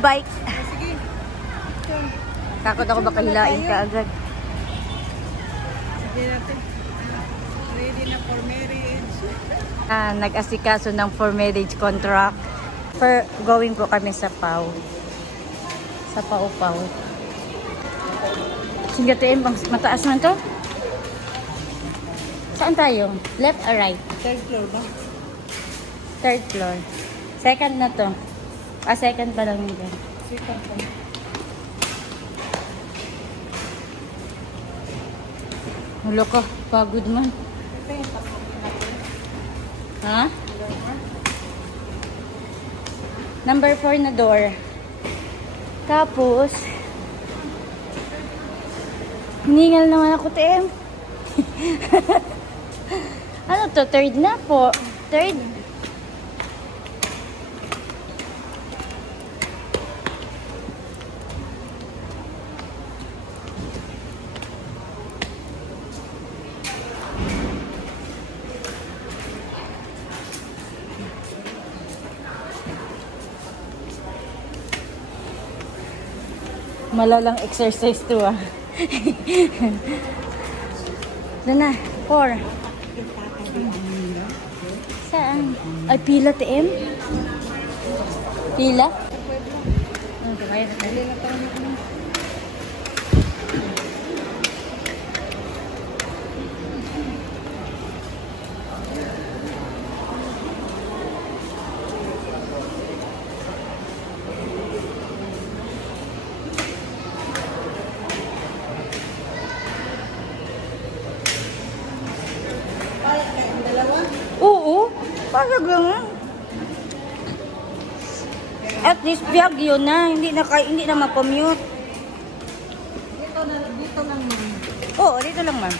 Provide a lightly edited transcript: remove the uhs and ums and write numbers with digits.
bike. Sige. Takot ako baka hilain ka agad. Sige natin. Ready na for marriage. Nag-asikaso ng for marriage contract. Going po kami sa PAW. Sa PAW. Sige tuin, mataas man to. Saan tayo? Left or right? Third floor ba? Third floor. Second na to. Second pa lang yun. Second pa. Hulo ko, pagod man. Ito yung pasok natin. Ha? Number 4 na door. Tapos, hiningal naman ako, TM. Ano to? Third na po. Third. Malalang exercise to ah. Doon na, 4. Saan? Ay, pila TM? Pila? Okay, Dali na tayo na. Ay, kayong dalawa? Oo, parang lang. At least biyag yun na, hindi na ma-commute. Dito lang yun. Oo, dito lang ma'am.